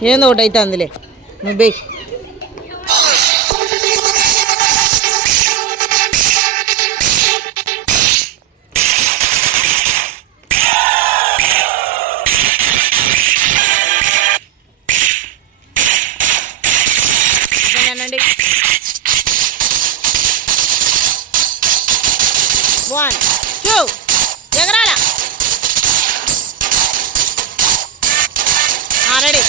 ఏందో ఒకటి అయితే అందులే నువ్వు అనండి 1 2 ఎగరాల ready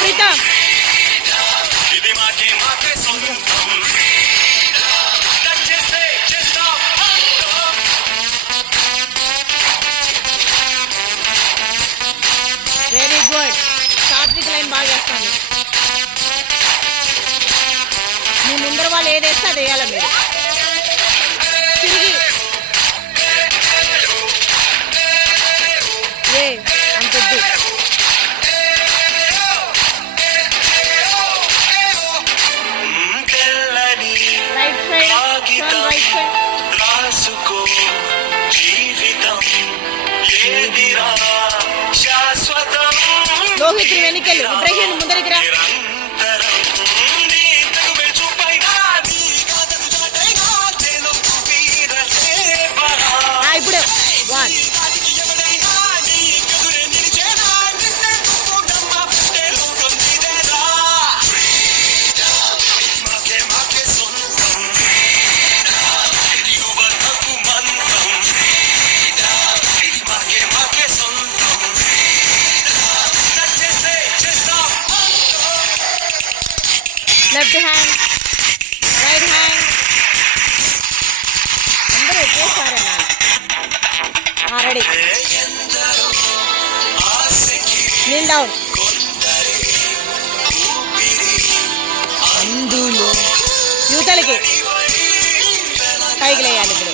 Preetham very good Sathvik line బాగా చేస్తాను మీ ముందర వాళ్ళు ఏదేస్తే అది వేయాలి మీరు తిరిగి అంతద్దు లోహిత్ వెనుకెళ్ళు ఇబ్రహీం ముందరికి రా ఇప్పుడు 1 లెఫ్ట్ హ్యాండ్ రైట్ హ్యాండ్ అందరూ ఒకేసారి రెడీ నీల్ డౌన్ అందులో యూతలకి పైకి లేయాలి ఇప్పుడు